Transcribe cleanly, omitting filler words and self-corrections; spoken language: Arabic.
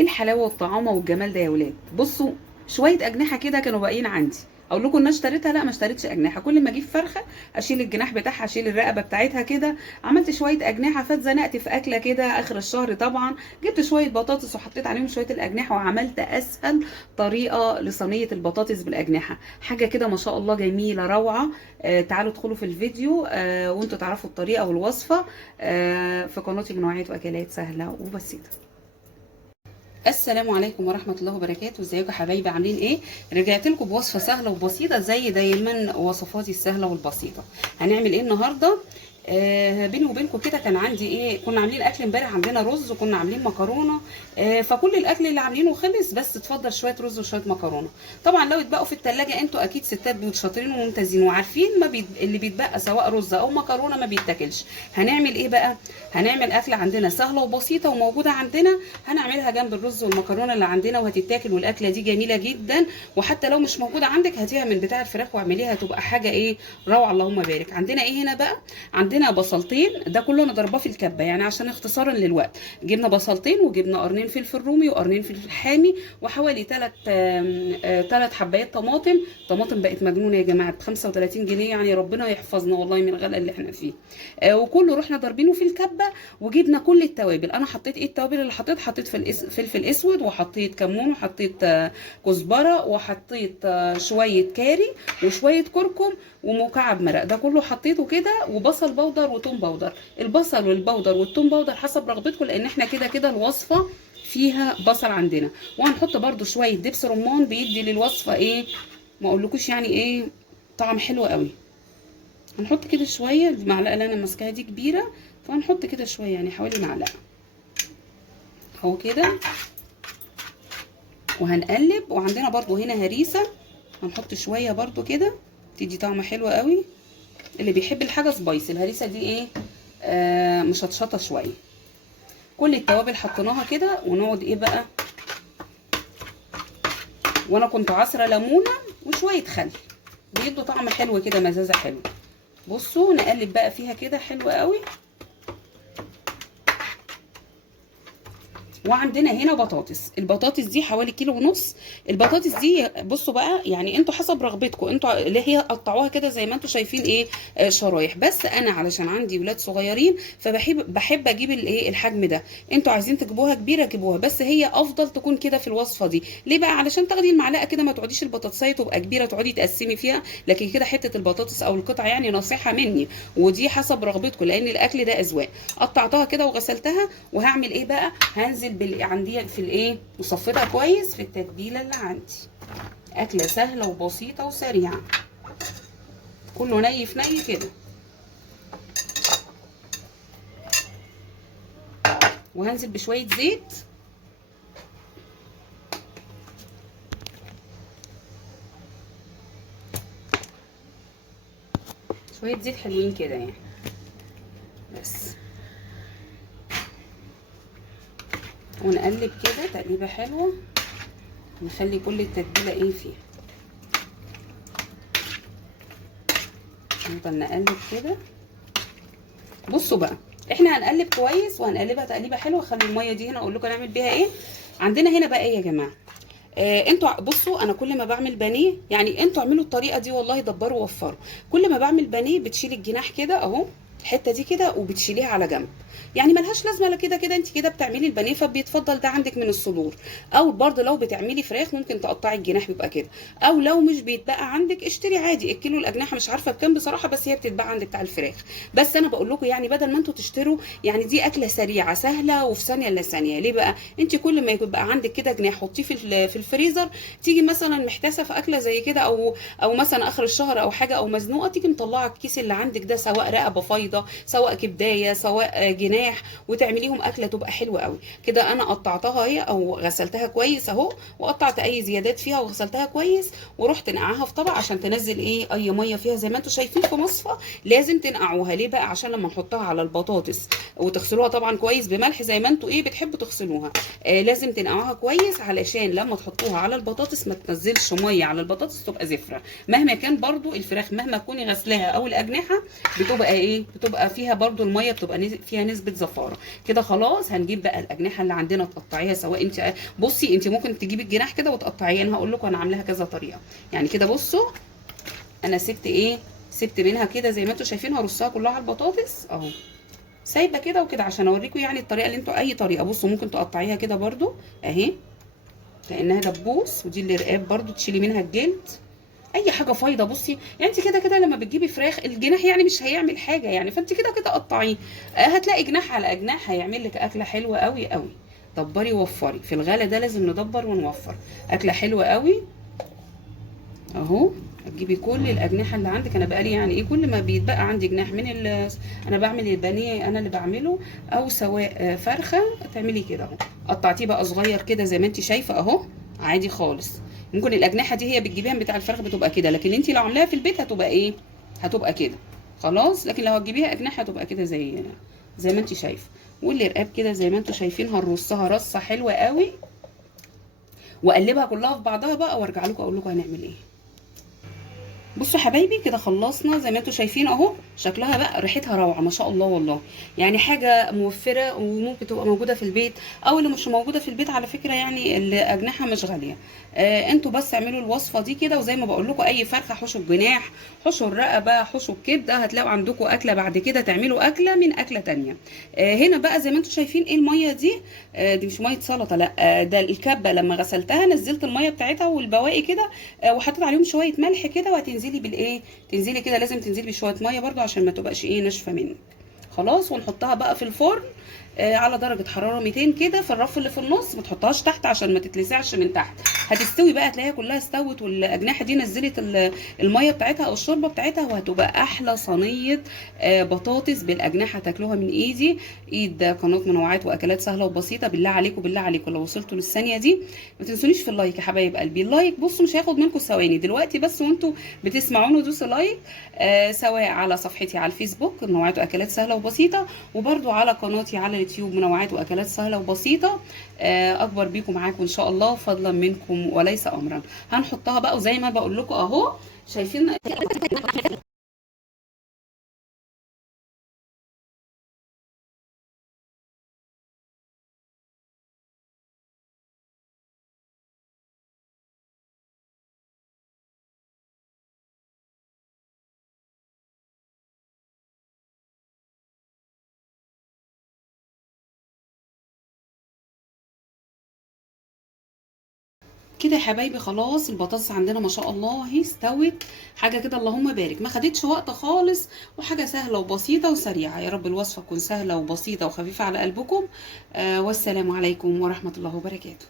الحلاوه والطعامه والجمال ده يا ولاد. بصوا، شويه اجنحه كده كانوا باقيين عندي. اقول لكم ان انا اشتريتها؟ لا، ما اشتريتش اجنحه. كل ما اجيب فرخه اشيل الجناح بتاعها، اشيل الرقبه بتاعتها كده. عملت شويه اجنحه، فاتزنقت في اكله كده اخر الشهر طبعا. جبت شويه بطاطس وحطيت عليهم شويه الاجنحه، وعملت اسهل طريقه لصينيه البطاطس بالاجنحه. حاجه كده ما شاء الله جميله روعه. تعالوا ادخلوا في الفيديو وانتوا تعرفوا الطريقه والوصفه في قناتي بنوعيه واكلات سهله وبسيطه. السلام عليكم ورحمة الله وبركاته. ازيكم يا حبايبي، عاملين ايه؟ رجعت لكم بوصفة سهلة وبسيطة زي دايما وصفاتي السهلة والبسيطة. هنعمل ايه النهاردة؟ بيني وبينكم كده كان عندي ايه، كنا عاملين اكل امبارح، عندنا رز وكنا عاملين مكرونه. فكل الاكل اللي عاملينه خلص، بس اتفضل شويه رز وشويه مكرونه. طبعا لو اتبقوا في التلاجة، انتوا اكيد ستات بيوت شاطرين وممتازين وعارفين اللي بيتبقى سواء رز او مكرونه ما بيتاكلش. هنعمل ايه بقى؟ هنعمل اكله عندنا سهله وبسيطه وموجوده عندنا، هنعملها جنب الرز والمكرونه اللي عندنا وهتتاكل، والاكله دي جميله جدا. وحتى لو مش موجوده عندك هاتيها من بتاع الفراخ واعمليها، هتبقى حاجه ايه روعه. اللهم بارك. عندنا ايه هنا بقى؟ عندنا بصلتين، ده كله انا ضرباه في الكبه يعني عشان اختصارا للوقت. جبنا بصلتين وجبنا قرنين فلفل رومي وقرنين فلفل حامي وحوالي 3 حبايات طماطم. طماطم بقت مجنونه يا جماعه، ب 35 جنيه، يعني ربنا يحفظنا والله من الغلاء اللي احنا فيه. وكله رحنا ضاربينه في الكبه. وجبنا كل التوابل. انا حطيت ايه التوابل اللي حطيت فلفل اسود، وحطيت كمون، وحطيت كزبره، وحطيت شويه كاري وشويه كركم ومكعب مرق. ده كله حطيته كده، وبصل بودر وتوم بودر. البصل والبودر والتوم بودر حسب رغبتكم، لان احنا كده كده الوصفه فيها بصل عندنا. وهنحط برده شويه دبس رمان بيدي للوصفه ايه، ما اقولكوش يعني ايه، طعم حلو قوي. هنحط كده شويه، المعلقه اللي انا ماسكاها دي كبيره، فهنحط كده شويه يعني حوالي معلقه اهو كده. وهنقلب. وعندنا برده هنا هريسه، هنحط شويه برده كده، تدي طعم حلو قوي. اللي بيحب الحاجه سبايسي، الهريسه دي ايه، مشطشطه شويه. كل التوابل حطيناها كده، ونقعد ايه بقى. وانا كنت عصره ليمونه وشويه خل، بيدوا طعم حلو كده، مزازه حلو. بصوا نقلب بقى فيها كده حلو قوي. وعندنا هنا بطاطس. البطاطس دي حوالي 1.5 كيلو. البطاطس دي بصوا بقى، يعني انتوا حسب رغبتكم، انتوا اللي هي قطعوها كده زي ما انتوا شايفين ايه، شرايح. بس انا علشان عندي ولاد صغيرين فبحب اجيب الايه الحجم ده. انتوا عايزين تجيبوها كبيره جيبوها، بس هي افضل تكون كده في الوصفه دي. ليه بقى؟ علشان تاخدي المعلقه كده، ما تقعديش البطاطسايه تبقى كبيره تقعدي تقسمي فيها، لكن كده حته البطاطس او القطعه، يعني نصيحه مني، ودي حسب رغبتكم لان الاكل ده اذواق. قطعتها كده وغسلتها. وهعمل ايه بقى؟ هنزل عندي في الايه، وصفيتها كويس في التتبيله اللي عندي. اكله سهله وبسيطه وسريعه، كله ني في ني كده. وهنزل بشويه زيت، شويه زيت حلوين كده يعني. بس ونقلب كده تقليبه حلوه، نخلي كل التتبيله ايه فيها. نفضل نقلب كده. بصوا بقى، احنا هنقلب كويس وهنقلبها تقليبه حلوه. خلي الميه دي هنا اقول لكم هنعمل بيها ايه. عندنا هنا بقى ايه يا جماعه، انتوا بصوا، انا كل ما بعمل بانيه، يعني انتوا اعملوا الطريقه دي والله، دبروا ووفروا. كل ما بعمل بانيه بتشيلي الجناح كده اهو، الحته دي كده، وبتشيليها على جنب. يعني ملهاش لازمه، لا كده كده انت كده بتعملي البانيه فبيتفضل ده عندك من الصدور. او برضه لو بتعملي فراخ ممكن تقطعي الجناح بيبقى كده. او لو مش بيتبقى عندك اشتري عادي الكيلو الاجنحه، مش عارفه بكام بصراحه، بس هي بتتباع عند بتاع الفراخ. بس انا بقول لكم يعني بدل ما انتوا تشتروا، يعني دي اكله سريعه سهله وفي ثانيه الا ثانيه. ليه بقى؟ انت كل ما يبقى عندك كده جناح حطيه في الفريزر، تيجي مثلا محتاسه في اكله زي كده، او مثلا اخر الشهر او حاجه، او مزنوقه، تيجي مطلعه الكيس اللي عندك ده، سواء رقبه فايضه سواء كبدايه سواء جناح، وتعمليهم اكله تبقى حلوه قوي كده. انا قطعتها هي او غسلتها كويس اهو، وقطعت اي زيادات فيها وغسلتها كويس، ورحت نقعها في طبق عشان تنزل ايه اي ميه فيها زي ما انتم شايفين في مصفى. لازم تنقعوها. ليه بقى؟ عشان لما نحطها على البطاطس وتغسلوها طبعا كويس بملح زي ما انتم ايه بتحبوا تغسلوها. لازم تنقعوها كويس علشان لما تحطوها على البطاطس ما تنزلش ميه على البطاطس تبقى زفره. مهما كان برضو الفراخ مهما تكوني غسلاها او الاجنحه بتبقى ايه، بتبقى فيها برضو الميه بتبقى فيها نسبه زفاره كده. خلاص هنجيب بقى الاجنحه اللي عندنا تقطعيها، سواء انت بصي انت ممكن تجيبي الجناح كده وتقطعيه، انا هقول لكم انا عاملاها كذا طريقه. يعني كده بصوا انا سبت ايه، سبت منها كده زي ما انتم شايفين، هرصها كلها على البطاطس اهو، سايبه كده وكده عشان اوريكم يعني الطريقه اللي انتوا اي طريقه. بصوا ممكن تقطعيها كده برضو اهي كانها دبوس، ودي اللي رقاب برضو تشيلي منها الجلد، اي حاجه فايضه. بصي يعني انت كده كده لما بتجيبي فراخ الجناح يعني مش هيعمل حاجه يعني، فانت كده كده قطعيه، هتلاقي جناح على جناح هيعمل لك اكله حلوه قوي قوي. دبري ووفري، في الغلا ده لازم ندبر ونوفر، اكله حلوه قوي اهو. هتجيبي كل الاجنحه اللي عندك، انا بقالي يعني ايه كل ما بيتبقى عندي جناح من انا بعمل البانيه انا اللي بعمله، او سواء فرخه تعملي كده اهو، قطعتيه بقى صغير كده زي ما انت شايفه اهو عادي خالص. ممكن الاجنحه دي هي بتجيبيها بتاع الفراخ بتبقى كده، لكن انت لو عاملاها في البيت هتبقى ايه، هتبقى كده خلاص. لكن لو هتجيبيها اجنحه هتبقى كده زي ما انت شايفه. واللي رقاب كده زي ما انتم شايفين هنرصها رصه حلوه قوي، واقلبها كلها في بعضها بقى وارجع لكم اقول لكم هنعمل ايه. بصوا يا حبايبي كده خلصنا زي ما انتم شايفين اهو، شكلها بقى ريحتها روعه ما شاء الله والله. يعني حاجه موفره وممكن تبقى موجوده في البيت، او اللي مش موجوده في البيت على فكره يعني الاجنحه مش غاليه. انتوا بس اعملوا الوصفه دي كده، وزي ما بقول لكم اي فرخه حشوا الجناح، حشوا الرقبه، حشوا الكبده، هتلاقوا عندكم اكله بعد كده تعملوا اكله من اكله تانية. هنا بقى زي ما انتم شايفين ايه الميه دي، دي مش ميه سلطه لا، ده الكبه لما غسلتها نزلت الميه بتاعتها والبواقي كده، وحطيت عليهم شويه ملح كده، وهتنزلي بالايه، تنزلي كده لازم تنزلي بشويه ميه برده عشان ما تبقاش ايه ناشفه منك. خلاص ونحطها بقى في الفرن على درجه حراره 200 كده في الرف اللي في النص، ما تحطهاش تحت عشان ما تتلسعش من تحت. هتستوي بقى تلاقيها كلها استوت والاجنحه دي نزلت الميه بتاعتها او الشوربه بتاعتها، وهتبقى احلى صينيه بطاطس بالاجنحه تاكلوها من ايدي. ايد قناه منوعات واكلات سهله وبسيطه. بالله عليكم بالله عليكم لو وصلتوا للثانيه دي ما تنسونيش في اللايك يا حبايب قلبي. اللايك بصوا مش هياخد منكم ثواني دلوقتي، بس وانتوا بتسمعوني دوسوا لايك، سواء على صفحتي على الفيسبوك منوعات واكلات سهله وبسيطه، وبرده على قناتي على اليوتيوب منوعات واكلات سهله وبسيطه. اكبر بيكم معاكم ان شاء الله فضلا منكم وليس امرا. هنحطها بقى وزي ما بقول لكم اهو شايفين كده يا حبايبي. خلاص البطاطس عندنا ما شاء الله اهي استوت، حاجه كده اللهم بارك، ما خدتش وقت خالص، وحاجه سهله وبسيطه وسريعه. يا رب الوصفه تكون سهله وبسيطه وخفيفه على قلبكم. والسلام عليكم ورحمه الله وبركاته.